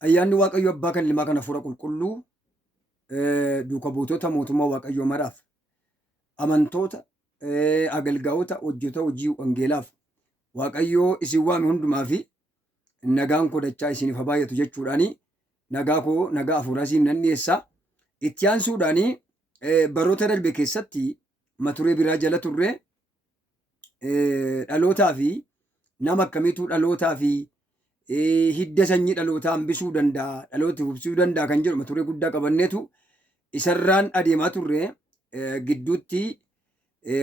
Ayyaanni Waaqayyo Abbaa kan Ilmaa kana Hafuura Qulqulluu duuka buutota mootummaa Waaqayyoo maraaf amantoota agalgaa'ota hojjettoota hojii wangeelaaf Waaqayyoo isin waame hundumaa fi nagaan koo dachaa isiniif haa baay'atu jechuudhaani nagaa koo nagaa hafuuraa isin nan dhiyeessa. Itti aansuudhaani baroota darbe keessatti maturee biraa jala turre dhalootaa fi nama akkamiitu dhalootaa fi hidda sanyii dhalootaa hambisuu danda'a, dhaloota hubsuu danda'a kan jedhu maturee guddaa qabanneetu isarraan adeemaa turre. Gidduutti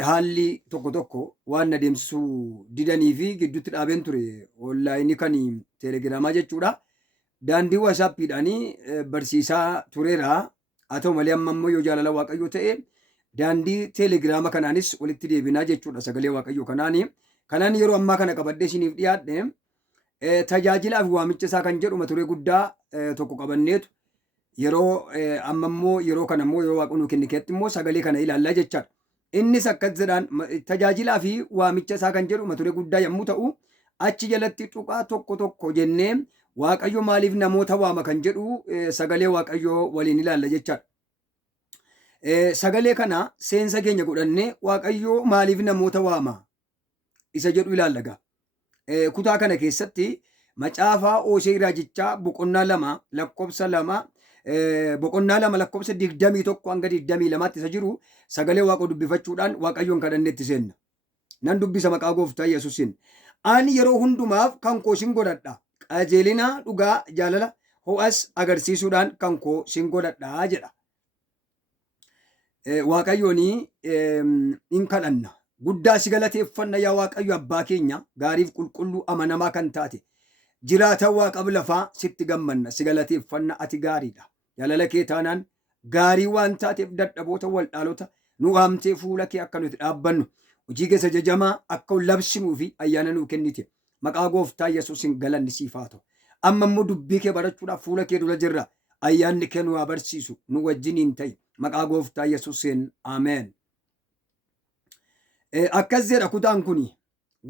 haalli tokko tokko waan adeemsisuu didanii fi gidduutti dhaabeen ture onlaayinii kan teelegiraamaa jechuudha. Daandii waasaappiidhaanii barsiisaa tureera. Haa ta'u malee amma immoo yoo jaalala Waaqayyoo ta'e daandii teelegiraama kanaanis walitti deebinaa jechuudha sagalee Waaqayyoo kanaani. Kanaan yeroo ammaa kana qabadhee isiniif dhiyaadhe tajaajilaa fi waamicha isaa kan jedhu maturee guddaa tokko qabanneetu yeroo amma immoo yeroo kana immoo yeroo Waaqni nuu kennikeetti immoo sagalee kana ilaallaa jechaadha. Innis akkas jedhaan tajaajilaa fi waamicha isaa kan jedhu maturee guddaa yommuu ta'u achi jalatti tuqaa tokko tokko jennee Waaqayyo maaliif namoota waama kan jedhu sagalee Waaqayyoo waliin ilaalla jechaadha. Sagalee kana seensa keenya godhannee Waaqayyo maaliif namoota waama isa jedhu ilaalla gaa. Kutaa kana keessatti macaafaa Hoosee raajichaa boqonnaa 2 lakkoofsa 21 hanga 22 isa jiru sagalee Waaqoo dubbifachuudhaan Waaqayyoon kadhanneetti seenna. Nan dubbisa maqaa Gooftaa Yesuusiin. Ani yeroo hundumaaf kan koo sin godhadha. Qajeelina dhugaa jaalala ho'as agarsiisuudhaan kan koo sin godhadha jedha. Waaqayyoonii in kadhanna. Guddaa si galateeffanna yaa Waaqayyo abbaa keenya gaariif qulqulluu amanamaa kan taate jiraata Waaqa lafaa sitti gammanna si galateeffanna ati gaariidha. Jaalala kee taanaan gaarii waan taateef dadhaboota waldhaalota nu waamtee fuula kee akka nuti dhaabbannu hojii keessa jajamaa akka labsinuu fi ayyaana nuu kennite maqaa Gooftaa Yesuusin galanni siif haa ta'u. Amma immoo dubbii kee barachuudhaaf fuula kee dura jirra. Ayyaanni kee nu haa barsiisu nu wajjiniin ta'i maqaa Gooftaa Yesuusin ameen. Akkas jedha kutaan kun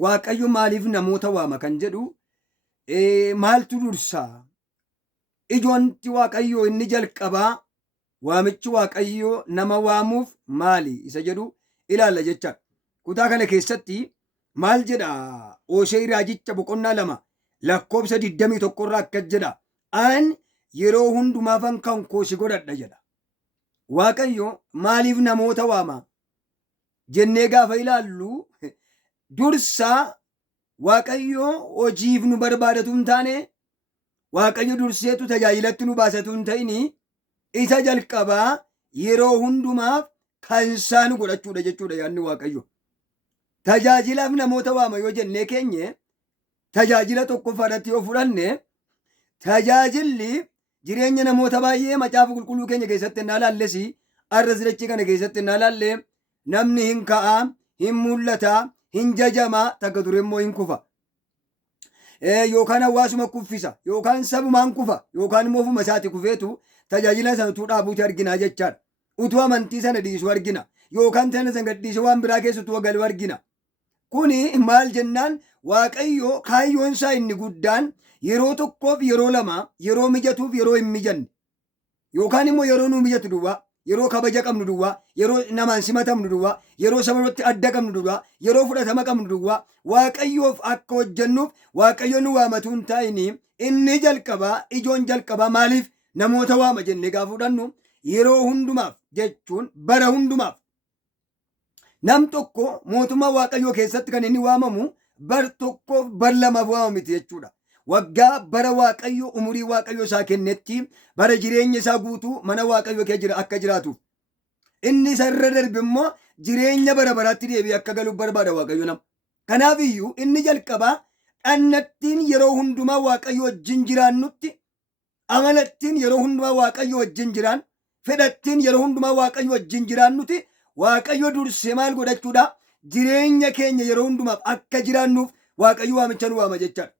Waaqayyo maaliif namoota waama kan jedhu maaltu dursaa ijoonti Waaqayyo inni jalqabaa waamichi Waaqayyo nama waamuuf maali isa jedhu ilaalla jecha. Kutaa kana keessatti maal jedha Hoosee raajicha boqonnaa 2 lakkoofsa 21 irraa akkas jedha. An yeroo hundumaafan kan koo si godhadha jedha. Waaqayyo maaliif namoota waama jennee gaafa ilaallu dursaa Waaqayyo hojiif nu barbaadatu hin taane Waaqayyo durseetu tajaajilatti nu baasatu hin ta'ini isa jalqabaa yeroo hundumaaf kan isaa nu godhachuudha jechuudha yaadni Waaqayyo. Tajaajilaaf namoota waama yoo jennee keenye tajaajila tokkoffaadhaatti yoo fudhanne tajaajilli jireenya namoota baay'ee macaafa qulqulluu keenya keessatti hin ilaallesi arra sirachii kana keessatti hin ilaalle namni hin ka'a hin mul'ata hin jajamaa takka ture immoo hin kufa. Yookaan hawaasuma kuffisa yookaan sabumaan kufa yookaan immoo ofuma isaati kufeetu tajaajila sana utuu dhaabuuti argina jechaadha. Utuu amantii sana dhiisu argina yookaan sana gadhiisu waan biraa keessattuu galu argina. Kuni maal jennaan Waaqayyo kaayyoon isaa inni guddaan yeroo tokkoof yeroo lama yeroo mijatuuf yeroo hin mijanne yookaan immoo yeroo nu mijatu duwwaa yeroo kabaja qabnu duwwaa yeroo namaan simatamnu duwwaa yeroo sabaratti adda qabnu duwwaa yeroo fudhatama qabnu duwwaa Waaqayyoof akka hojjennuuf Waaqayyo nu waamatu hin taa'ini inni jalqabaa ijoon jalqabaa maaliif namoota waama jennee gaafa fudhannu yeroo hundumaaf jechuun bara hundumaaf. Nam tokko mootummaa Waaqayyoo keessatti kan inni waamamu bar tokkoof bar lamaaf waamama miti jechuudha. Waggaa bara Waaqayyo umurii Waaqayyo isaa kennetti bara jireenya isaa guutuu mana Waaqayyo kee jira akka jiraatuuf inni sarara darbe immoo jireenya bara baraatti deebi'ee akka galuuf barbaada Waaqayyo nama. Kanaaf iyyuu inni jalqabaa dhannattiin yeroo hundumaa Waaqayyo wajjin jiraannutti amalattiin yeroo hundumaa Waaqayyo wajjin jiraan fedhattiin yeroo hundumaa Waaqayyo wajjin jiraannuti Waaqayyo dursee maal godhachuudha jireenya keenya yeroo hundumaaf akka jiraannuuf Waaqayyo waamicha nu waama jechaadha.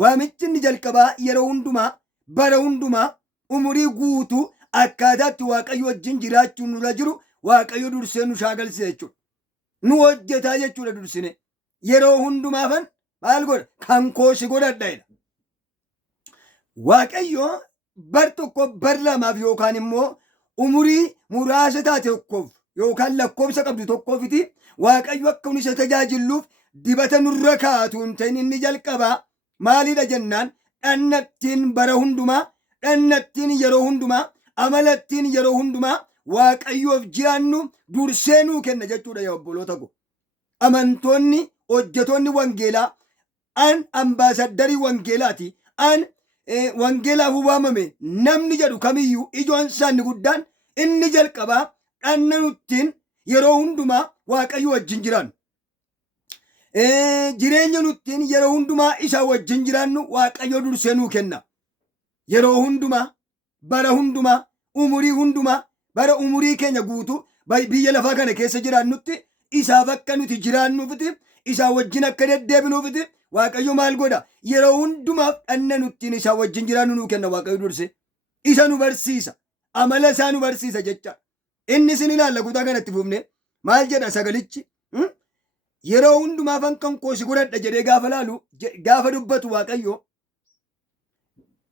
Waamichi inni jalqabaa yeroo hundumaa bara hundumaa umurii guutuu akkaataatti Waaqayyo wajjin jiraachuun nurra jiru Waaqayyo dursee nu shaagalse jechuudha. Nu hojjetaa jechuudha dursine yeroo hundumaafan maal godha kan koo si godhadha jedha. Waaqayyo bar tokko bar lamaaf yookaan immoo umurii muraasa taate tokkoof yookaan lakkoofsa qabdu tokkoofiti Waaqayyo akka nu isa tajaajiluuf dibata nurra kaa'atu hin ta'in inni jalqabaa maalidha jennaan dhannattiin bara hundumaa dhannattiin yeroo hundumaa amalattiin yeroo hundumaa Waaqayyoof jiraannu dursee nuu kenna jechuudha yaa obboloota ko. Amantoonni hojjetoonni wangeelaa an ambaasaddarii wangeelaati an wangeelaaf waamame namni jedhu kamiyyuu ijoon isaanii guddaan inni jalqabaa dhanna nuttiin yeroo hundumaa Waaqayyo wajjin jiraannu. Jireenya nuttiin yeroo hundumaa isa wajjin jiraannu Waaqayyo dursee nuu kenna. Yeroo hundumaa bara hundumaa umurii hundumaa bara umurii keenya guutuu biyya lafaa kana keessa jiraannutti isaaf akka nuti jiraannuufiti isaa wajjin akka deddeebinuufiti Waaqayyo maal godha yeroo hundumaaf dhanna nuttiin isaa wajjin jiraannu nuu kenna. Waaqayyo durse isa nu barsiisa amala isaa nu barsiisa jecha inni sin ilaalla kutaa kanatti fufne maal jedha sagalichi yeroo hundumaaf hankan koo si godhadha jedhee gaafa laalu gaafa dubbatu Waaqayyo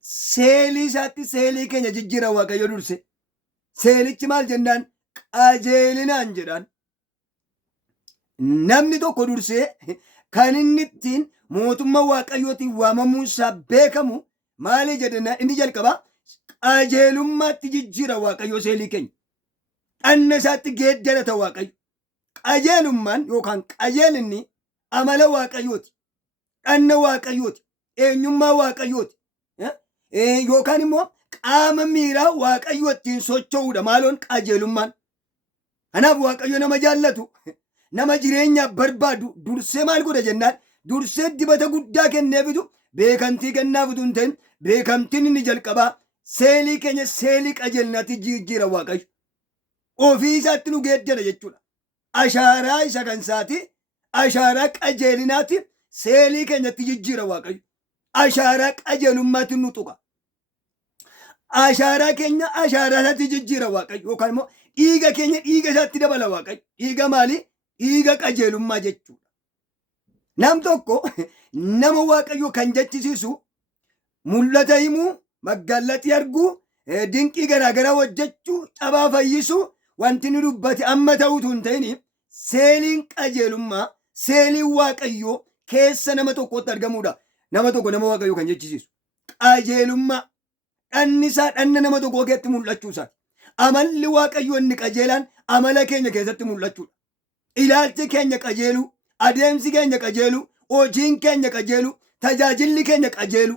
seelii isaatti seelii keenya jijjiira. Waaqayyo durse seelichi maal jennaan qajeelinaan jedhaan. Namni tokko dursee kan inni ittiin mootummaa Waaqayyootiin waamamuunsaa beekamu maali jedhannaan inni jalqabaa qajeelummaatti jijjiira Waaqayyo seelii keenya. Dhanna isaatti geeddarata Waaqayyo. Qajeelummaan yookaan qajeelinni amala Waaqayyooti. Dhanna Waaqayyooti. Eenyummaa Waaqayyooti. Yookaan immoo qaama miiraa Waaqayyo ittiin socho'uudha maaloon qajeelummaan. Kanaaf Waaqayyo nama jaallatu nama jireenyaaf barbaadu dursee maal godha jennaan dursee dibata guddaa kenneefitu beekamtii kennaafitu hin ta'in beekamtiin inni jalqabaa seelii keenya seelii qajeelinaatti jijjiira Waaqayyo. Ofii isaatti nu geeddara jechuudha. Ashaaraa isa kan isaati ashaaraa qajeelinaatti seelii keenyatti jijjiira Waaqayyo. Ashaaraa qajeelummaatti nu tuqa. Ashaaraa keenya ashaaraa isaatti jijjiira Waaqayyo yookaan immoo dhiiga keenya dhiiga isaatti dabala Waaqayyo. Dhiiga maali? Dhiiga qajeelummaa jechuudha. Nam tokko nama Waaqayyo kan jechisiisu mul'ata himuu, magaalatti arguu, dinqii garaagaraa hojjechuu, cabaa fayyisuu wanti ni dubbate amma ta'utu hin ta'in seeliin qajeelummaa seeliin Waaqayyoo keessa nama tokkotti argamuudha. Nama tokko nama Waaqayyo kan jechisiisu qajeelummaa dhanni isaa dhanna nama tokko keessatti mul'achuu isaati. Amalli Waaqayyo inni qajeelaan amala keenya keessatti mul'achuudha. Ilaalchi keenya qajeelu, adeemsi keenya qajeelu, hojiin keenya qajeelu, tajaajilli keenya qajeelu,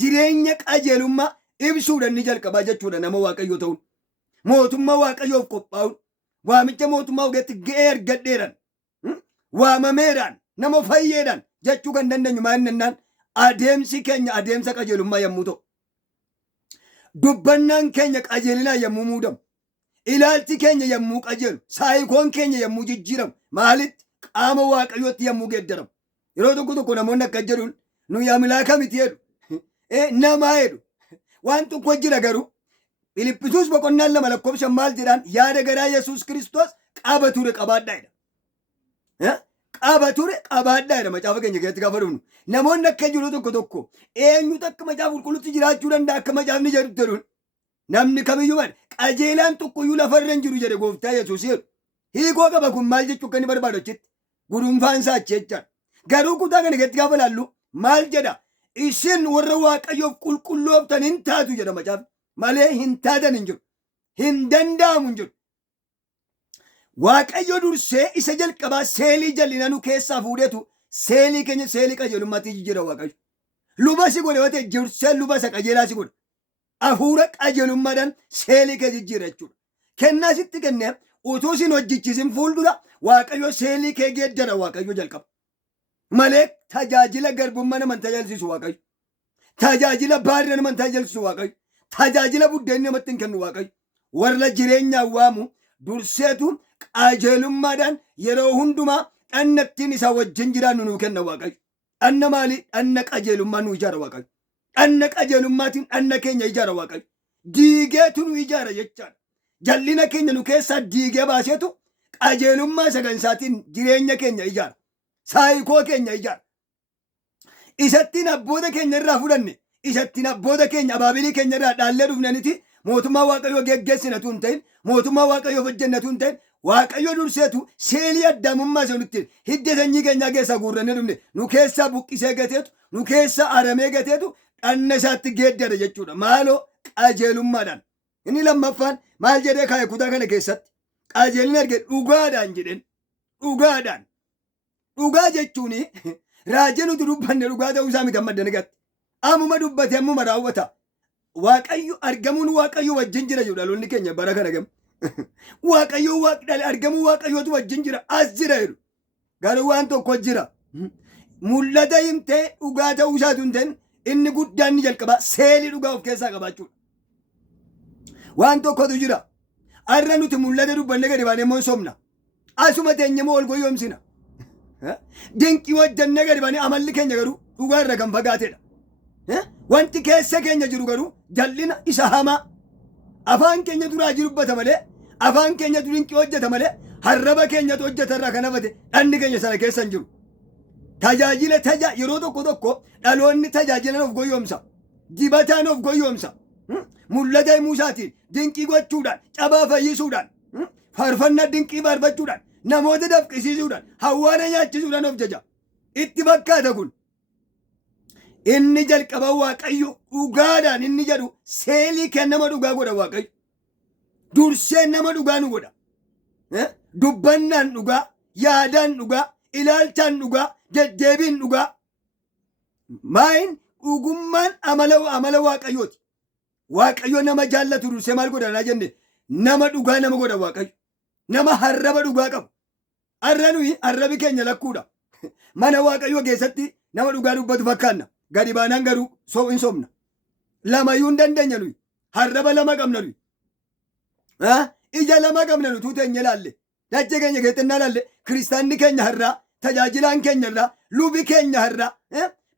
jireenya qajeelummaa ibsuudha inni jalqabaa jechuudha nama Waaqayyo ta'uun. Mootummaa Waaqayyoof qophaa'uun, waamicha mootummaa ogeetti ga'ee argadheeran, waamameeraan, nama fayyeedhaan jechuu kan dandeenyu maalinnaan adeemsi keenya adeemsa qajeelummaa yommuu ta'u. Dubbannaan keenya qajeelinaa yommuu muudamu. Ilaalchi keenya yommuu qajeelu, saayikoon keenya yommuu jijjiiramu, maalitti qaama Waaqayyootti yommuu geeddaramu. Yeroo tokko tokko namoonni akka jedhuun nuyi amlaaka miti jedhu, namaa jedhu. Waan tokko jira garuu Filiphisuus boqonnaan 2 maal jedhaan yaada garaa Yesuus Kiristoos qaba ture qabaadhaa jedha. Qaba ture qabaadhaa jedha macaafa keenya keessatti gaafa dhufnu. Namoonni akka jiru tokko tokko eenyutu akka macaafa qulqulluutti jiraachuu danda'a akka macaafni jedhu jedhuun. Namni kamiyyuu maal qajeelaan tokkoyyuu lafarra hin jiru jedhe gooftaa Yesuus jedhu. Hiikoo qaba kun maal jechuu akka inni barbaadu achitti gudunfaan isaa achi jechaan. Garuu kutaa kana keessatti gaafa laallu maal jedha isin warra Waaqayyoof qulqullooftan hin taatu jedha macaafni. Malee hin taatan hin jiru. Hin danda'amu hin jiru. Waaqayyo dursee isa jalqabaa seelii jal'ina nu keessaa fuudhetu seelii keenya seelii qajeelummaatti jijjiira Waaqayyo. Luba si godhe yoo ta'e dursee luba isa qajeelaa si godhe. Hafuura qajeelummaadhaan seelii kee jijjiira jechuudha. Kennaa sitti kennee utuu sin hojjichiisin fuuldura Waaqayyo seelii kee geeddara Waaqayyo jalqaba. Malee tajaajila garbummaa nama tajaajilsiisu Waaqayyo. Tajaajila baadiyyaa nama tajaajilsiisu Waaqayyo. Tajaajila buddeenni namatti hin kennu Waaqayyo. Warra jireenyaan waamu durseetu qajeelummaadhaan yeroo hundumaa dhannattiin isaa wajjin jiraannu nuu kenna Waaqayyo. Dhanna maalii? Dhanna qajeelummaa nu ijaara Waaqayyo. Dhanna qajeelummaatiin dhanna keenya ijaara Waaqayyo. Diigeetu nu ijaara jechaadha. Jallina keenya nu keessaa diigee baaseetu qajeelummaa sagansaatiin jireenya keenya ijaara. Saayikoo keenya ijaara. Isattiin abboota keenya irraa fudhanne isattiin abboota keenya abaabilii keenya irraa dhaallee dhufnaniti mootummaa waaqayyoo geggeessinatu hin ta'in mootummaa waaqayyoo hojjennatu hin ta'in waaqayyo durseetu seelii addaamummaa sanutti hidda sanyii keenyaa keessaa guurrannee dhufne nu keessaa buqqisee gateetu nu keessaa aramee gateetu dhanna isaatti geeddara jechuudha. Maaloo qajeelummaadhaan. Inni lammaffaan maal jedhee kaa'e kutaa kana keessatti qajeelina arge dhugaadhaan jedheen dhugaadhaan. Dhugaa jechuun raajii nuti dubbanne dhugaa ta'uu isaa miti amma danagatti. Ammuma dubbate ammuma raawwata. Waaqayyo argamuun waaqayyo wajjin jira jedhu dhaloonni keenya bara kana gam. Waaqayyo argamuu waaqayyootu wajjin jira as jira jedhu. Garuu waan tokko jira. Mul'ata himtee dhugaa ta'uu isaatu hin ta'in inni guddaan ni jalqaba seelii dhugaa of keessaa qabaachuudha. Waan tokkotu jira. Arra nuti mul'ata dubbanne gadi baanee immoo somna. Asuma teenye moo ol goyoomsina. Dinqii hojjannee gadi baanee amalli keenya garuu dhugaa irra kan fagaateedha. Wanti keessa keenya jiru garuu jal'ina isa hamaa. Afaan keenya duraa jiru dubbata malee afaan keenya dinqii hojjeta malee harraba keenyatu hojjeta irraa kan hafate dhanni keenya sana keessa hin jiru. Tajaajila yeroo tokko dhaloonni tajaajilan of goyoomsa. Dibataan of goyoomsa. Mul'ata himuu isaatiin dinqii gochuudhaan cabaa fayyisuudhaan faarfannaa dinqii faarfachuudhaan namoota dafqisiisuudhaan hawwaana nyaachisuudhaan of jaja. Itti fakkaata kun. Inni jalqaba waaqayyo dhugaadhaan inni jedhu seelii kennama dhugaa godha waaqayyo. Dursee nama dhugaa nu godha. Dubbannaan dhugaa, yaadaan dhugaa, ilaalchaan dhugaa, deddeebiin dhugaa. Maayin dhugummaan amala waaqayyooti. Waaqayyo nama jaallatu dursee maal godhanaa jenne nama dhugaa nama godha waaqayyo. Nama harraba dhugaa qabu. Harra nuyi harrabi keenya lakkuudha. Mana waaqayyo keessatti nama dhugaa dubbatu fakkaanna. Gadi baanaan garuu hin somna. Lamayyuu hin dandeenya nuyi. Harraba lama qabna nuyi. Ija lama qabna nuyi tuuteenya laalle. Dachee keenya keessatti laalle kiristaanni keenya harraa, tajaajilaan keenya irraa, lubi keenya harraa,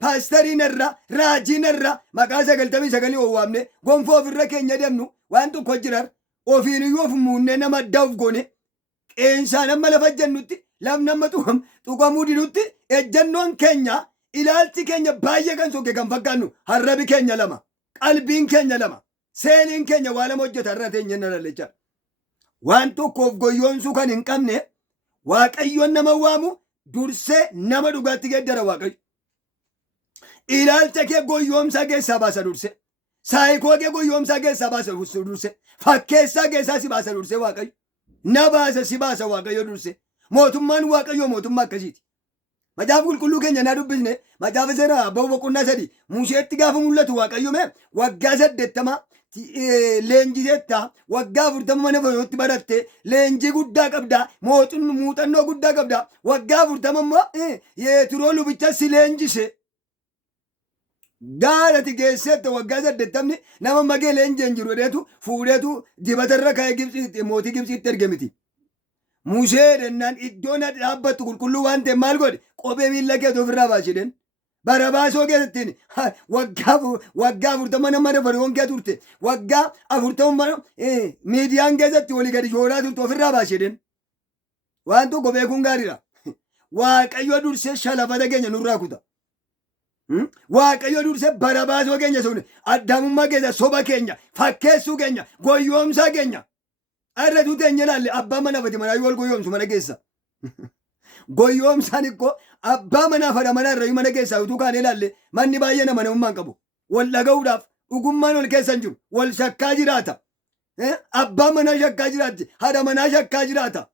paastariin irraa, raajiin irraa maqaa 99 waamne gonfoo ofirra keenya deemnu waan tokko jirar ofiin iyyuu of muunnee nama addaa of goone qeensaan amma lafa jennutti lamni amma tuqamuu didutti ejjannoon keenya ilaalchi keenya baay'ee kan sokke kan fakkaannu harrabi keenya lama qalbiin keenya lama seeliin keenya waa lama hojjeta irra teenya nalalecha waan tokkoof goyyoonsuu kan hin qabne waaqayyoon nama waamu dursee nama dhugaatti geeddara waaqayyo. Ilaalcha kee goyyoomsaa keessaa baasa durse. Saayikoo kee goyyoomsaa keessaa baasa durse. Fakkeessaa keessaa si baasa durse waaqayyo. Na baasa si baasa waaqayyo durse. Mootummaan waaqayyo mootummaa akkasiiti. Macaafa qulqulluu keenya naa dubbisne macaafa seeraa abbaa boqonnaa 3 Museetti gaafa mul'atu waaqayyo mee waggaa 80 leenjiseetta waggaa 40 mana barnootaatti baratte leenjii guddaa qabda muuxannoo guddaa qabda waggaa 40 immoo Yeeturoo lubicha si leenjise. Gaalati geesseetta waggaa 80 nama magee leenjeen jiru dheetu fuudheetu dibatarra ka'ee Gibxiitti mootii Gibxiitti erge miti. Musee dennaan iddoon dhaabbattu qulqulluu waan ta'e maal godhe kophee miilla keetu ofirraa baashideen barabaasoo keessattiin waggaa 40 nama fariiwwan kee turte waggaa 40 miidiyaan keessatti walii gadi shooraa turte ofirraa baashideen waan tokko beekuun gaariidha. Waaqayyo dursee shalafata keenya nurraa kuta. Waaqayyo dursee barabaasoo keenya sun addaamummaa keessa soba keenya fakkeessuu keenya goyyoomsaa keenya arra tuuteenya laalle abbaa manaa fati manaa wal goyyoomsu mana keessa. Goyyoomsaan ikkoo abbaa manaa fada manaa irra mana keessaa utuu kaanee laalle manni baay'ee nama namummaan qabu wal dhaga'uudhaaf dhugummaan wal keessa hin jiru wal shakkaa jiraata. Abbaa manaa shakkaa jiraatti haadha manaa shakkaa jiraata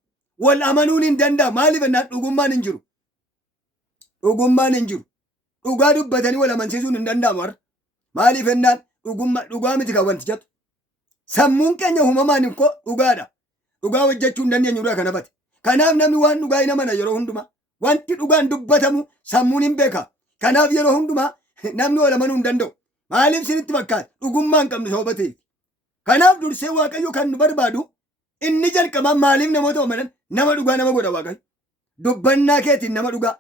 wal amanuun hin danda'amu maaliif ennaan dhugummaan hin jiru. Dhugummaan hin jiru. Dhugaa dubbatanii wal amansiisuun hin danda'amu har'a. Maaliif ennaan dhugaa miti kan wanti jettu. Sammuun keenya uumamaan ikkoo dhugaadha. Dhugaa hojjechuu hin dandeenyu irraa kan hafate. Kanaaf namni waan dhugaa hin amana yeroo hundumaa. Wanti dhugaan dubbatamu sammuun hin beeka. Kanaaf yeroo hundumaa namni wal amanuu hin danda'u. Maaliif sinitti fakkaata dhugummaa hin qabne sababa ta'eef. Kanaaf dursee waaqayyo kan nu barbaadu inni jalqabaan maaliif namoota amanan nama dhugaa nama godha waaqayyo. Dubbannaa keetiin nama dhugaa.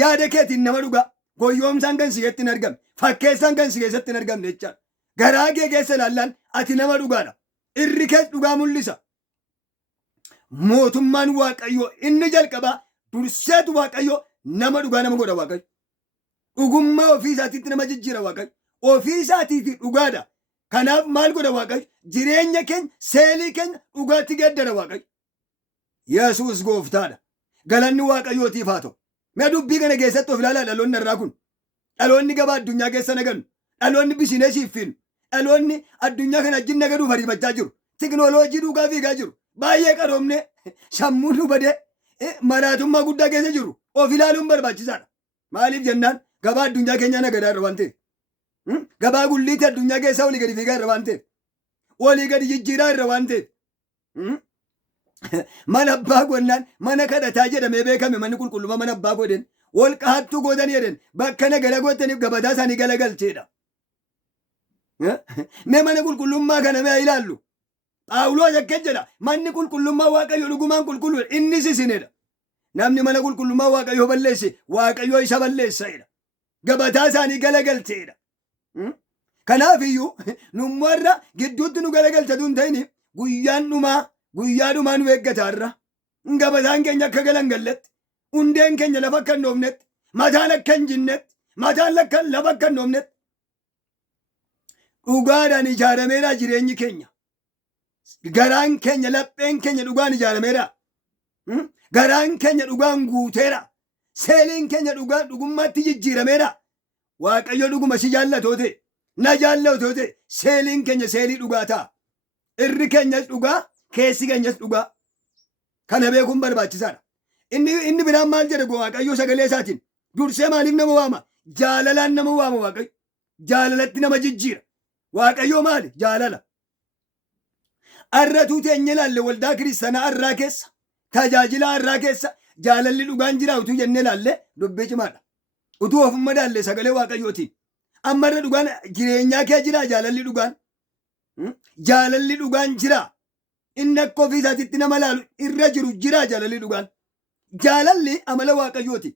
Yaada keetiin nama dhugaa. Goyyoomsaan kan si keessatti hin argamne. Fakkeessaan kan si keessatti hin argamne jechaadha. Garaa kee keessa ilaallaan ati nama dhugaadha. Irri kees dhugaa mul'isa. Mootummaan waaqayyoo inni jalqabaa durseetu waaqayyoo nama dhugaa nama godha waaqayyo. Dhugummaa ofii isaatiitti nama jijjiira waaqayyo. ofii isaatiif dhugaadha. Kanaaf maal godha Waaqayyo? Jireenya keenya seelii keenya dhugaatti geeddara Waaqayyo. Yesuus gooftaadha. Galanni Waaqayyootiif haa ta'u. Mee dubbii kana keessatti of ilaalaa dhaloonni irraa kun. Dhaloonni gabaa addunyaa keessa naganu. Dhaloonni bisineesiif fiinu. Dhaloonni addunyaa kana wajjin nagaduuf ariifachaa jiru. Tiknooloojii dhugaa fiigaa jiru. Baay'ee qaroomne sammuun nu badee maraatummaa guddaa keessa jiru. Of ilaaluun barbaachisaadha. Maaliif jennaan gabaa addunyaa keenyaa nagadaa irra waan ta'eef. Gabaa gulliitti addunyaa keessaa olii gadi fiigaa irra waan ta'eef. Olii gadi jijjiiraa irra waan ta'eef. Mana abbaa godhannaan mana kadhataa jedhamee beekame manni qulqullummaa mana abbaa godhen wal qahattuu gootan jedhan bakka nagada gootaniif gabataa isaanii galagalcheedha. Mee mana qulqullummaa kana mee ilaallu. Phaawulos akka jedha manni qulqullummaa Waaqayyo dhugumaan qulqulluudha innis isinidha. Namni mana qulqullummaa Waaqayyo balleesse Waaqayyo isa balleessadha. Gabataa isaanii galagalcheedha. Kanaaf iyyuu nummarra gidduutti nu galagalchatu hin ta'in guyyaa dhumaa nu eeggataarra gabataan keenya akka galangalletti hundeen keenya lafa akka hin dhoofnetti mataan akka hin jinnetti mataan lafa akka hin dhoofnetti dhugaadhaan ijaarameera jireenyi keenya. Garaan keenya lapheen keenya dhugaan ijaarameera. Garaan keenya dhugaan guuteera. Seeliin keenya dhugummaatti jijjiirameera. Waaqayyo dhuguma si jaallatoote na jaallatoote seeliin keenya seelii dhugaa ta'a. Irri keenyas dhugaa keessi keenyas dhugaa. Kana beekuun barbaachisaadha. Inni biraan maal jedhe Waaqayyo sagalee isaatiin dursee maaliif nama waama? Jaalalaan nama waama Waaqayyo. Jaalalatti nama jijjiira. Waaqayyo maali? Jaalala. Arratuu teenya ilaalle waldaa kiristaanaa arraa keessa tajaajila arraa keessa jaalalli dhugaan jira utuu jennee ilaalle dubbii cimaadha. Utuu ofuma daalle sagalee Waaqayyootiin. Ammarra dhugaan jireenyaa kee jira jaalalli dhugaan. Jaalalli dhugaan jira. Inni akka ofii isaatitti nama laalu irra jiru jira jaalalli dhugaan. Jaalalli amala Waaqayyooti.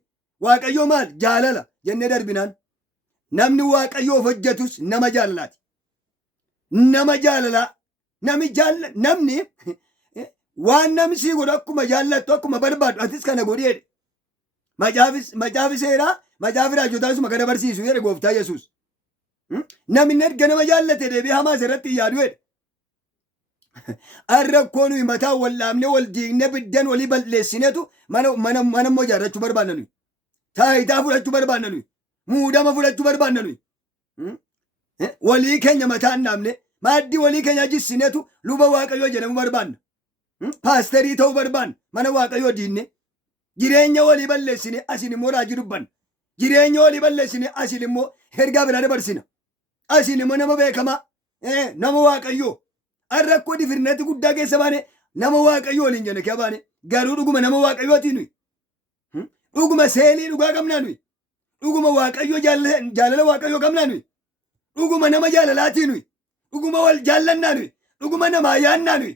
Waaqayyo maal? Jaalala jennee darbinaan. Namni Waaqayyoof hojjetus nama jaalalaati. Nama jaalalaa. Namni waan namsi godhu akkuma jaallattu akkuma barbaadu atis kana godheedha. Macaafi seeraa macaafi raajotaa suma kana barsiisu jedhe gooftaa Yesuus. Namni erga nama jaallate deebii hamaa irratti yaadu jedhe. Arrakkoo nuyi mataa wal dhaabnee wal diignee biddan walii balleessineetu mana immoo ijaarrachuu barbaanna nuyi. Taayitaa fudhachuu barbaanna nuyi. Muudama fudhachuu barbaanna nuyi. Walii keenya mataa hin dhaabne maaddii walii keenya jissineetu luba Waaqayyoo jedhamu barbaanna. Paasterii ta'uu barbaanna mana Waaqayyoo diinne. Jireenya walii balleessine asin immoo raajii dubbanna. Jireenya walii balleessine asin immoo ergaa biraa dabarsina. Asin immoo nama beekamaa nama Waaqayyoo. Arrakkoo difirneetti guddaa keessa baane nama Waaqayyoo waliin jenne kee baane garuu dhuguma nama Waaqayyooti nuyi. Dhuguma seelii dhugaa qabnaa nuyi. Dhuguma Waaqayyoo jaalala Waaqayyoo qabnaa nuyi. Dhuguma nama jaalalaatii nuyi. Dhuguma wal jaallannaa nuyi. Dhuguma namaa yaannaa nuyi.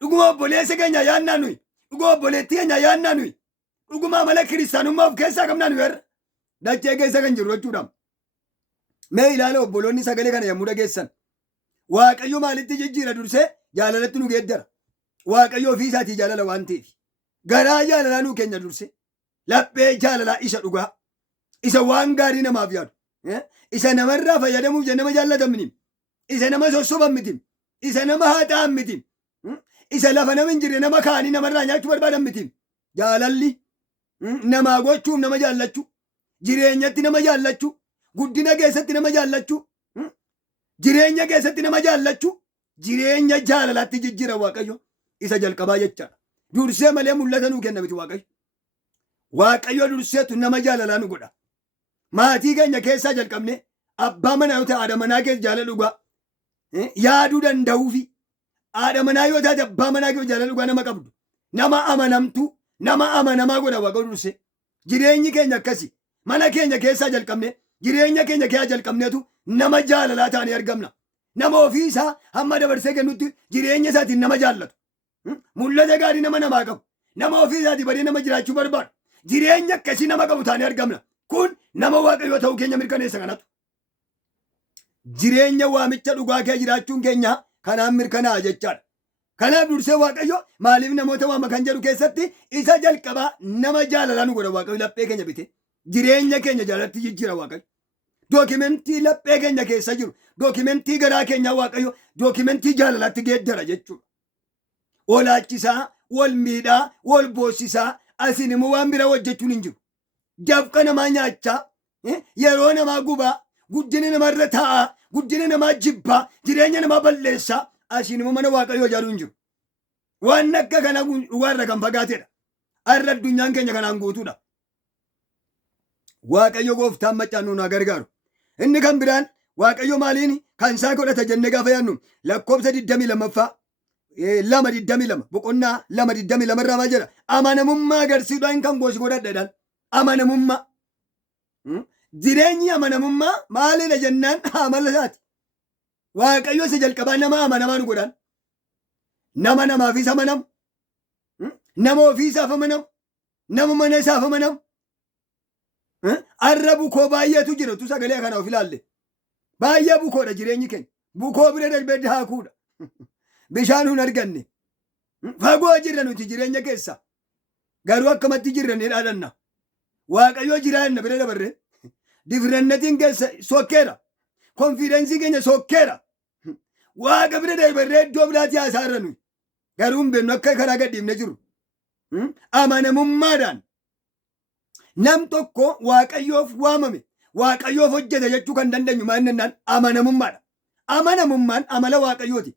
Dhuguma obboleessa keenya yaannaa nuyi. Dhuguma obboleettii keenya yaannaa nuyi. Dhuguma amala kiristaanummaa of keessaa qabnaa nuyi har'a. Dachee keessa kan jiru jechuudha. Mee ilaala obboloonni sagalee kana yommuu dhageessan. Waaqayyo maalitti jijjiira dursee jaalalatti nu geeddara. Waaqayyo ofii isaatii jaalala waan ta'eef. Garaa jaalalaa nuu keenya dursee. Laphee jaalalaa isa dhugaa. Isa waan gaarii namaaf yaadu. Isa namarraa fayyadamuuf nama jaallatan miti. Isa nama sossoban miti. Isa nama haxaan miti. Isa lafa nama hin jirre nama kaanii namarraa nyaachuu barbaadan miti. Jaalalli namaa gochuuf nama jaallachuu. Jireenyatti nama jaallachuu. Guddina keessatti nama jaallachuu. Jireenya keessatti nama jaallachuu. Jireenya jaalalaatti jijjiira Waaqayyo. Isa jalqabaa jechaadha. Dursee malee mul'ata nuu kenna miti Waaqayyo. Waaqayyo durseetu nama jaalalaa nu godha. Maatii keenya keessaa jalqabne abbaa manaa yoo ta'e haadha manaa keessa jaalala dhugaa yaaduu danda'uu fi haadha manaa yoo taate abbaa manaa keessa jaalala dhugaa nama qabdu nama amanamtu nama amanamaa godha Waaqayyo dursee. Jireenyi keenya akkasi mana keenya keessaa jalqabne jireenya keenya keessaa jalqabneetu nama jaalalaa ta'anii argamna. Nama ofii isaa hamma dabarsee kennutti jireenya isaatiin nama jaallatu. Mul'ata gaarii namaa qabu. Nama ofii isaatii badee nama jiraachuu barbaadu. Jireenya akkasii nama qabu ta'anii argamna. Kun nama Waaqayyoo ta'uu keenya mirkaneessa kanatu. Jireenya waamicha dhugaa kee jiraachuun keenya kanaan mirkanaa'a jechaadha. Kanaaf dursee Waaqayyo maaliif namoota waama kan jedhu keessatti isa jalqabaa nama jaalalaa nu godha Waaqayyo laphee keenya bite. Jireenya keenya jaalatti jijjiira Waaqayyo. dookimentii laphee keenya keessa jiru, dookimentii garaa keenyaa Waaqayyo dookimentii jaalalatti geeddara jechuudha. Olaachisaa, wal miidhaa, wal boossisaa, asin immoo waan biraa hojjechuun hin jiru. Dafqa namaa nyaachaa, yeroo namaa gubaa, guddina namarra taa'aa, guddina namaa jibbaa, jireenya namaa balleessaa, asin immoo mana Waaqayyoo ijaaruu hin jiru. Waan akka kana dhugaarra kan fagaatedha. Har'a addunyaan keenya kanaan guutuudha. Waaqayyo gooftaan macaan nuun haa gargaaru. Inni kan biraan Waaqayyo maaliin kan isaa godhata jennee gaafa yaadnu lakkoobsa 22ffaa 2:22 boqonnaa 2:22 irraa maal jedha? Amanamummaa agarsiisuudhaan kan gosi godhadheedhaan amanamummaa. Jireenyi amanamummaa maalidha jennaan amala isaati. Waaqayyo isa jalqabaa nama amanamaa nu godhan. Nama namaafis amanamu. Nama ofiisaaf amanamu. Nama mana isaaf amanamu. Har'a bukoo baay'eetu jira tu sagalee kana of ilaalle. Baay'ee bukoodha jireenyi keenya. Bukoo bira darbee daakuudha. Bishaan hin arganne. Fagoo jirra nuti jireenya keessa. Garuu akkamatti jirra ni dhaadanna. Waaqayyo jiraanna bira dabarre. Difrennetiin keessa sokkeera. Konfidensii keenya sokkeera. Waaqa bira dabarree iddoo biraatti haasaarra nuyi. Garuu hin beeknu akka karaa gadhiifne jiru. Amanamummaadhaan. Nam tokko Waaqayyoof waamame, Waaqayyoof hojjete jechuu kan dandeenyu maalinnaan amanamummaadha. Amanamummaan amala Waaqayyooti.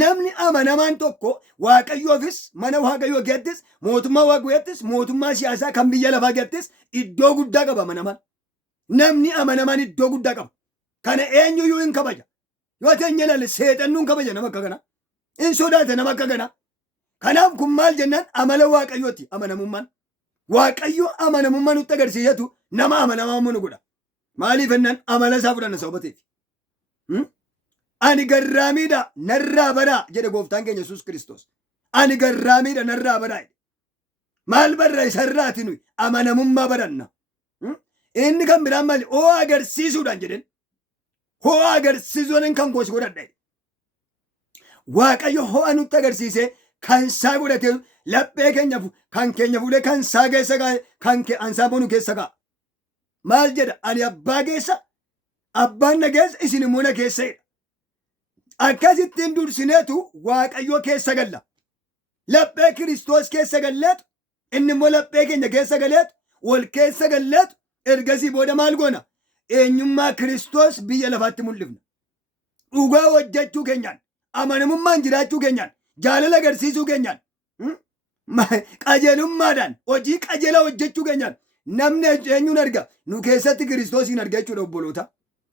Namni amanamaan tokko Waaqayyoofis, mana Waaqayyoo keessattis, mootummaa Waaqayyoottis, mootummaa siyaasaa kan biyya lafaa keessattis iddoo guddaa qaba amanamaan. Namni amanamaan iddoo guddaa qaba. Kana eenyuyyuu hin kabaja. Yoo teenya ilaale seexannuun kabaja nama akka kana. In sodaata nama akka kana. Kanaaf kun maal jennaan amala Waaqayyooti amanamummaan. Waaqayyo amanamummaa nutti agarsiisatu nama amanamaa nu godha. Maaliif jennaan amala isaa fudhanna sababa ta'eef. Ani garraamiidha narraa baraa jedhe gooftaan keenya Yesuus Kiristoos. Ani garraamiidha narraa baraa. Maal barra isarraati nuyi amanamummaa baranna. Inni kan biraan maali? Hoo agarsiisuudhaan jedhen. Hoo agarsiisuudhaan kan gosi godhadha. Waaqayyo ho'a nutti agarsiisee kan isaa godhatee laphee keenya kan keenya fuudhee kan isaa keessa kaa'e kan ansaa boonu keessa kaa'a. Maal jedha? Ani abbaa keessa, abbaan na keessa, isin immoo na keessa'edha. Akkasittiin dursineetu Waaqayyoo keessa galla. Laphee Kiristoos keessa galleetu, inni immoo laphee keenya keessa galeetu, wal keessa galleetu, ergasii booda maal goona? Eenyummaa Kiristoos biyya lafaatti mul'ifna. Dhugaa hojjechuu keenyaan, amanamummaan jiraachuu keenyaan, jaalala agarsiisuu keenyaan, qajeelummaadhaan hojii qajeelaa hojjechuu keenyaan namni eenyuun arga? Nu keessatti Kiristoosiin arga jechuudha obboloota.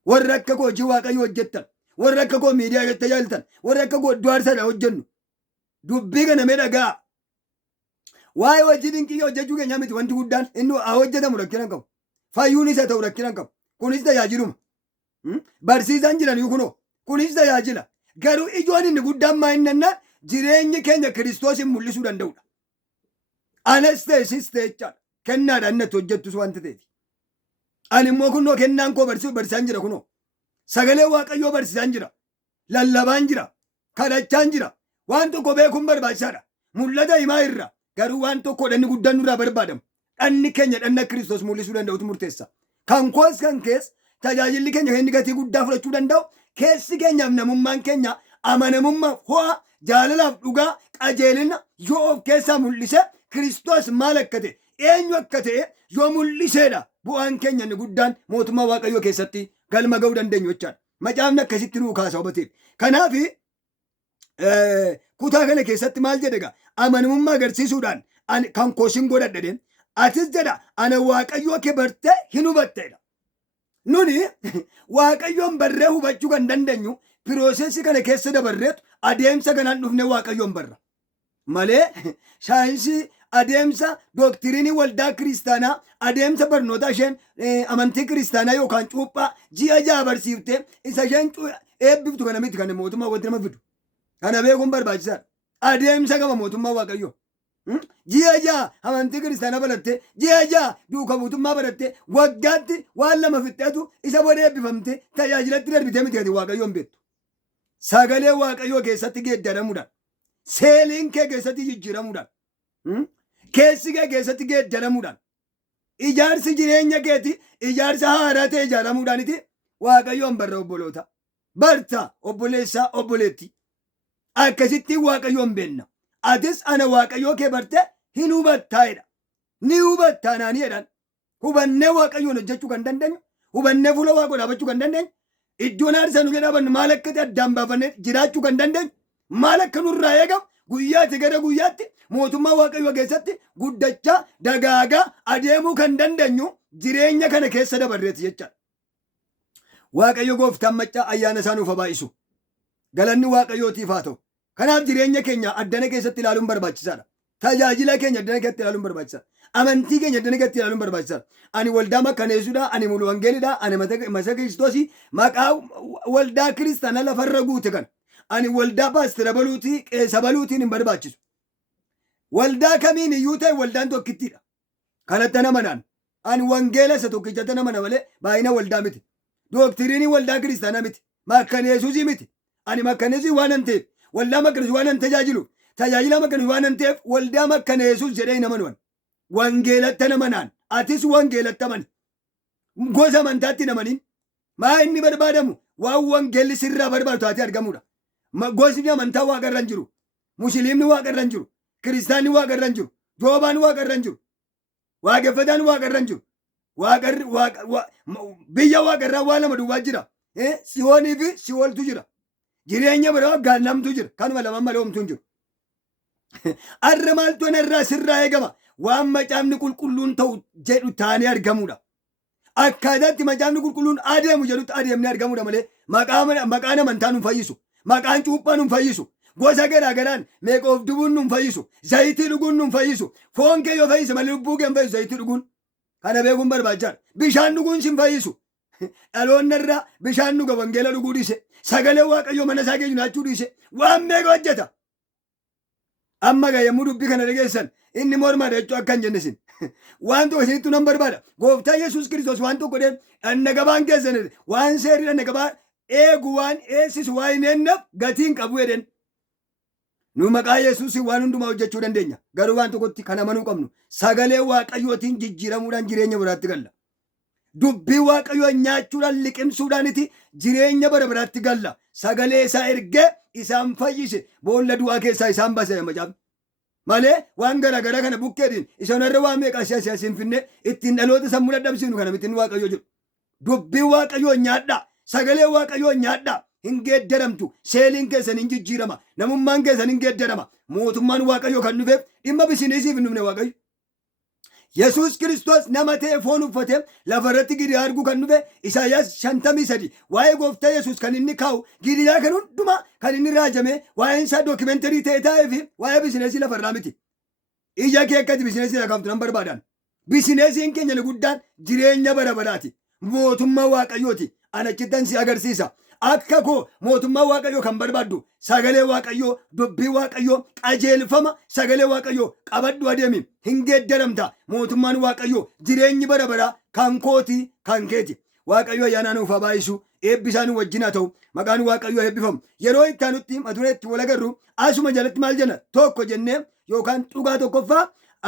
Warra akka koo hojii Waaqayyoo hojjettan, warra akka koo miidiyaa tajaajilan, warra akka koo iddoo aarsaadha hojjennu. Dubbii kana mee dhagaa. Waa'ee hojii dinqii hojjechuu keenyaa miti wanti guddaan inni haa hojjetamu rakkina qabu. Fayyuun isa ta'u rakkina qabu. Kunis tajaajiluma. Barsiisaan jiranii kunoo. Kunis tajaajila. Garuu ijoon inni guddaan maa inni annaan jireenyi keenya Kiristoosin mul'isuu danda'udha. Anas ta'e sis ta'e jechaadha. Kennaadhaan inni hojjettus wanta ta'eef. Ani immoo kunoo kennaan koo barsiisaan jira kunoo. Sagalee Waaqayyoo barsiisaan jira. Lallabaan jira. Kadhachaan jira. Waan tokko beekuun barbaachisaadha. Mul'ata himaa irra. Garuu waan tokko dhanni guddaan nurraa barbaadamu. Dhanni keenya dhanna Kiristoos mul'isuu danda'utu murteessa. Kan koos kan keessa tajaajilli keenya kan inni gatii guddaa fudhachuu danda'u keessi keenyaaf namummaan keenya amanamummaaf ho'a jaalalaaf dhugaa qajeelina yoo of keessaa mul'ise Kiristoos maal akka ta'e eenyu akka ta'e yoo mul'iseedha bu'aan keenya inni guddaan mootummaa Waaqayyoo keessatti galma ga'uu dandeenyu jechaadha. Macaafni akkasitti nuu kaasa hubateef. Kanaaf kutaa kana keessatti maal jedhega amanamummaa agarsiisuudhaan kan kooshin godhadhadheen atis jedha ana Waaqayyoo kee bartee hin hubatteedha. Nuni Waaqayyoon barree hubachuu kan dandeenyu piroosesii kana keessa dabarreetu adeemsa kanaan dhufne Waaqayyoon barra. Malee saayinsii adeemsa doktiriinii waldaa kiristaanaa adeemsa barnoota isheen amantii kiristaanaa yookaan cuuphaa ji'a ja'a barsiiftee isa isheen eebbiftu kana miti kan mootummaa wanti nama fidu. Kana beekuun barbaachisaadha. Adeemsa qaba mootummaa Waaqayyoo. Ji'a ja'a amantii kiristaanaa barattee ji'a ja'a duuka mootummaa barattee waggaatti waan lama fixxeetu isa booda eebbifamtee tajaajilatti darbitee miti ati Waaqayyoon beektu. Sagalee Waaqayyoo keessatti geeddaramuudhaan seeliin kee keessatti jijjiiramuudhaan keessi kee keessatti geeddaramuudhaan ijaarsi jireenya keeti ijaarsa haaraa ta'e ijaaramuudhaaniti waaqayyoon barra obboloota. Barta obboleessaa obboleetti. Akkasittiin waaqayyoon beenna. Atis ana waaqayyoo kee barte hin hubattaa'edha. Ni hubattaa naanii jedhan. Hubannee waaqayyoon hojjechuu kan dandeenyu, hubannee fuula waaqoo dhaabachuu kan dandeenyu, iddoon aarsaa nu jedhaman maal akka addaan baafannee jiraachuu kan dandeenyu, maal akka nurraa eegamu guyyaatti gara guyyaatti mootummaa waaqayyoo keessatti guddachaa dagaagaa adeemuu kan dandeenyu jireenya kana keessa dabarreeti jechaadha. Waaqayyo gooftaan maccaa ayyaana isaa nuuf habaa'isu. Galanni waaqayyootiif haa ta'u. Kanaaf jireenya keenya addana keessatti ilaaluun barbaachisaadha. Tajaajila keenya addana keessatti ilaaluun barbaachisaadha. Amantii keenya addana keessatti ilaaluun barbaachisaadha. Ani waldaa makkaneessuudha, ani mulu wangeelidha, ani masa kiristoosii maqaa waldaa kiristaanaa lafarra guute kana. Ani waldaa paastira baluutii qeesa baluutiin hin barbaachisu. Waldaa kamiin iyyuu ta'e waldaan tokkittiidha. Kanatti namanaan ani wangeela isa tokkichatti namana malee baay'ina waldaa miti. Doktiriinii waldaa kiristaanaa miti. Makkaneessuusii miti. Ani makkaneessuu waan hin ta'eef waldaa makkaneessuu waan hin tajaajilu. Tajaajila makkaneessuu waan hin ta'eef waldaa makkaneessuus jedhee naman waan. Wangeelatti namanaan atis wangeelatti amani. Gosa amantaatti namaniin maa inni barbaadamu waan wangeelli sirraa barbaadu taatee argamudha. Gosni amantaa waaqarra hin jiru. Musliimni waaqarra hin jiru. Kiristaanni waaqarra hin jiru. Joobaan waaqarra hin jiru. Waaqeffataan waaqarra hin jiru. Biyya waaqarraa waa lama duwwaa jira. Sihoonii fi sihooltu jira. Jireenya biraa gaannamtu jira. Kanuma lamaan malee homtuu hin jiru. Arra maaltu irraa sirraa eegama. Waan macaafni qulqulluun ta'u jedhu taanee argamudha. Akkaataatti macaafni qulqulluun adeemu jedhutti adeemnee argamudha malee maqaan amantaa nu fayyisu. Maqaan cuuphaa nu fayyisu. Gosa garaa garaan meeqoof dubuun nu fayyisu. Zayitii dhuguun nu fayyisu. Foon kee yoo fayyise malee lubbuu kee hin fayyisu zayitii dhuguun. Kana beekuun barbaachisaadha. Bishaan dhuguun sin fayyisu. Dhaloonni irraa bishaan dhuga wangeela dhuguu dhiise. Sagalee waaqayyoo mana isaa keessa nyaachuu dhiise. Waan meeqa hojjeta. Amma yommuu dubbii kana dhageessan inni mormaadha jechuu akka hin jennesin. Waan tokko isinitti nan barbaada. Gooftaa Yesuus Kiristoos waan tokko dheen dhanna gabaan keessan waan seerri dhanna gabaa eegu waan eessisu waa hin eenneef gatiin qabu jedhen. Nu maqaa Yesuusii waan hundumaa hojjechuu dandeenya. Garuu waan tokkotti kan amanuu qabnu sagalee waaqayyootiin jijjiiramuudhaan jireenya biraatti galla. Dubbii waaqayyoo nyaachuudhaan liqimsuudhaaniti jireenya bara biraatti galla. Sagalee isaa ergee isaan fayyise boolla du'aa keessaa isaan baase macaafni. Malee waan garaagaraa kana bukkeedhiin isaanirra waan meeqa siyaasiin finne ittiin dhaloota sammuu dadhabsiinu kana mitiin waaqayyoo jiru. Dubbii waaqayyoo nyaadhaa. Sagalee waaqayyoo nyaadhaa. Hin geeddaramtu. Seeliin keessan hin jijjiirama. Namummaan keessan hin geeddarama. Mootummaan waaqayyoo kan dhufeef dhimma bisinesiif hin dhufne waaqayyo. Yesuus Kiristoos nama ta'e foon uffatee lafarratti gidiraa arguu kan dhufe Isaayyaas 53 waa'ee gooftaa Yesuus kan inni kaa'u gidiraa kan hundumaa kan inni raajame waa'een isaa dookimenterii ta'e taa'ee fi waa'ee bisinesii lafarraa miti. Ija kee akkati bisinesii lakkaa'amtu nan barbaadan. Bisinesiin keenya guddaan jireenya bara baraati. Mootummaa waaqayyooti. Anachittan si agarsiisa. Akka koo mootummaa waaqayyoo kan barbaaddu sagalee waaqayyoo dubbii waaqayyoo qajeelfama sagalee waaqayyoo qabaddu adeemi hin geeddaramta. Mootummaan waaqayyoo jireenyi bara baraa kan kooti kan keeti. Waaqayyoo ayyaana nuuf haa baay'isu eebbisaa nu wajjin haa ta'u maqaan waaqayyoo eebbifamu. Yeroo itti aanutti matureetti wal agarru asuma jalatti maal jenna tokko jennee yookaan dhugaa tokkoffaa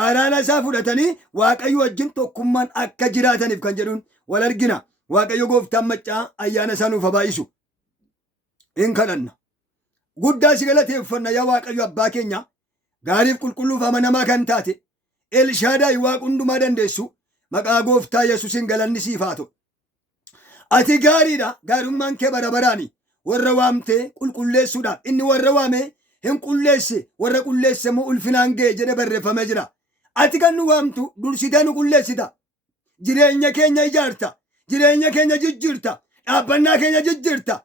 araara isaa fudhatanii waaqayyo wajjin tokkummaan akka jiraataniif kan jedhuun wal argina. Waaqayyo gooftaan maccaa ayyaana isaa nuuf haa baay'isu. In kadhanna. Guddaa si galateeffanna yaa Waaqayyo abbaa keenya gaariif qulqulluuf amanamaa kan taate Elshaadaay Waaqa hundumaa dandeessu maqaa gooftaa Yesuusin galanni siif haa ta'u. Ati gaariidha. Gaarummaan kee bara baraani warra waamtee qulqulleessuudhaaf inni warra waamee hin qulleesse warra qulleesse immoo ulfinaan ga'e jedhe barreeffamee jira. Ati kan nu waamtu dursitee nu qulleessita. Jireenya keenya ijaarta. Jireenya keenya jijjiirta. Dhaabbannaa keenya jijjiirta.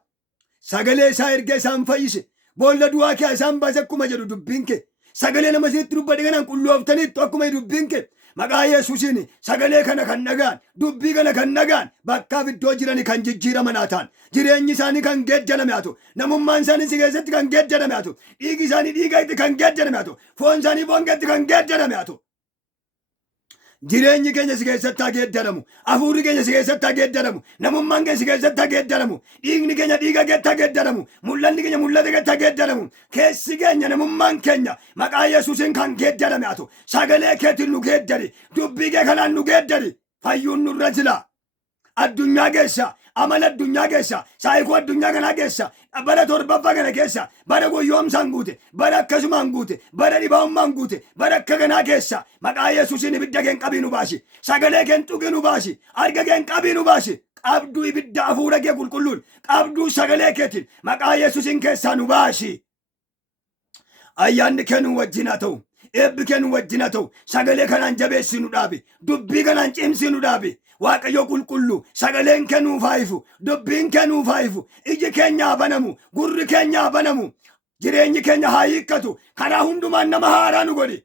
Sagalee isaa erga isaan fayyise boolla du'aa kee isaan baase akkuma jedhu dubbiin kee sagalee nama isinitti dubbate kanaan qullooftaniittu akkuma dubbiin kee maqaa Yesuusiin sagalee kana kan dhagaan dubbii kana kan dhagaan bakkaaf iddoo jirani kan jijjiiraman haa ta'an jireenyi isaanii kan geeddarame haa ta'u namummaan isaanii si keessatti kan geeddarame haa ta'u dhiigi isaanii dhiiga itti kan geeddarame haa ta'u foon isaanii foon keetti kan geeddarame haa ta'u. jireenyi keenya si keessatti haa geeddaramu, hafuurri keenya si keessatti haa geeddaramu, namummaan keenya si keessatti haa geeddaramu, dhiigni keenya dhiiga keetti haa geeddaramu, mul'anni keenya mul'ata keetti haa geeddaramu, keessi keenya namummaan keenya maqaa Yesuusiin kan geeddarame haa ta'u, sagalee keetiin nu geeddari, dubbii kee kanaan nu geeddari, fayyuun nurra jira. Addunyaa keessa, amala addunyaa keessa, saayikoo addunyaa kanaa keessa, bara torbaffaa kana keessa, bara gowwoomsaan guute, bara akkasumaan guute, bara dhibaa'ummaan guute, bara akka kanaa keessa maqaa Yesuusiin ibidda keen qabii nu baasi, sagalee keen tuqii nu baasi, harka keen qabii nu baasi, qabduu ibidda hafuura kee qulqulluun, qabduu sagalee keetiin maqaa Yesuusiin keessaa nu baasi. Ayyaanni kee nu wajjin haa ta'u, eebbi kee nu wajjin haa ta'u, sagalee kanaan jabeessi nu dhaabi, dubbii kanaan cimsi nu dhaabi. Waaqayyo qulqullu, sagaleen kee nuuf haa ifu, dubbiin kee nuuf haa ifu, iji keenya haa banamu, gurri keenya haa banamu, jireenyi keenya haa hiikkatu, karaa hundumaan nama haaraa nu godhi.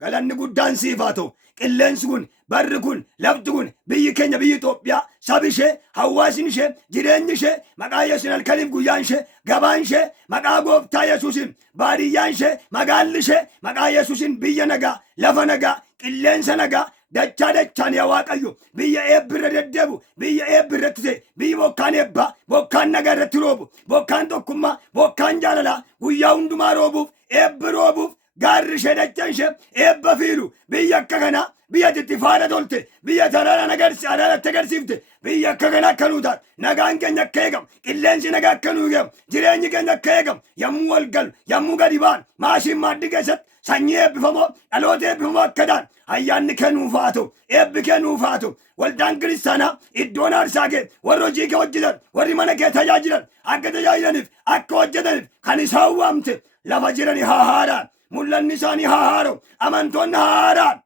Galanni guddaan siif haa ta'u. Qilleensi kun, barri kun, lafti kun, biyyi keenya biyyi Itoophiyaa, sabi ishee, hawaasni ishee, jireenyi ishee, maqaa Yesuusiin halkaniif guyyaan ishee, gabaan ishee, maqaa gooftaa Yesuusiin, baadiyyaan ishee, magaalli ishee, maqaa Yesuusiin biyya nagaa, lafa nagaa, qilleensa nagaa, dachaa dachaan yaa Waaqayyo, biyya eebbirra deddeebu, biyya eebbirratti ta'e, biyyi bokkaan eebbaa, bokkaan nagaa irratti roobu, bokkaan tokkummaa, bokkaan jaalalaa, guyyaa hundumaa roobuuf, eebbi roobuuf, gaarri ishee dachaan ishee eebba fiilu, biyya akka kanaa, biyya itti faana tolte, biyya taraaraan alaalatti agarsiifte, biyya akka kanaa akka nuu taatu, nagaan keenya akka eegamu, qilleensi nagaa akka nuu eegamu, jireenyi keenya akka eegamu, yommuu wal galu, yommuu gadi ba'an, maashiin maaddii keessatti sanyii eebbifamoo, dhaloota eebbifamoo akka ta'an, ayyaanni kee nuuf haa ta'u, eebbi kee nuuf haa ta'u. Waldaan kiristaanaa iddoon aarsaa kee, warri hojii kee hojjetan, warri mana kee tajaajilan, akka tajaajilaniif, akka hojjetaniif kan isaan waamte, lafa jirani haa haaraan, mul'anni isaanii haa haara'u, amantoonni haa haaraan,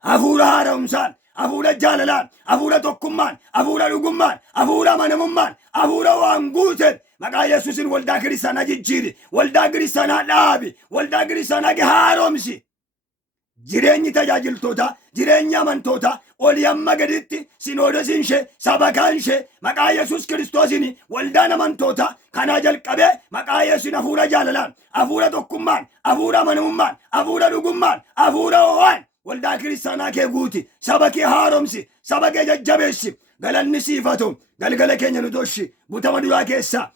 hafuura haara'umsaan, hafuura jaalalaan, hafuura tokkummaan, hafuura dhugummaan, hafuura amanamummaan, hafuura waan guuteen maqaa Yesuusiin waldaa kiristaanaa jijjiiri, waldaa kiristaanaa dhaabi, waldaa kiristaanaa haaromsi. Jireenyi tajaajiltoota, jireenyi amantoota, olii amma gaditti sinoodosiin ishee, sabakaan ishee, maqaa Yesuus Kiristoosiin waldaan amantoota kanaa jalqabee maqaa Yesuusiin hafuura jaalalaan, hafuura tokkummaan, hafuura amanamummaan, hafuura dhugummaan, hafuura ho'aan waldaa kiristaanaa kee guuti, saba kee haaromsi, saba kee jajjabeessi. Galanni siif haa ta'u. Galgala keenya nu toshi, butama duraa keessa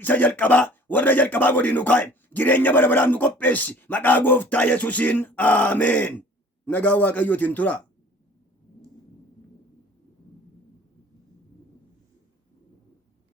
isa jalqabaa, warra jalqabaa godhi nu kaa'e, jireenya bara baraan nu qopheessi, maqaa gooftaa Yesuusiin. Ameen. Nagaa Waaqayyootiin tura.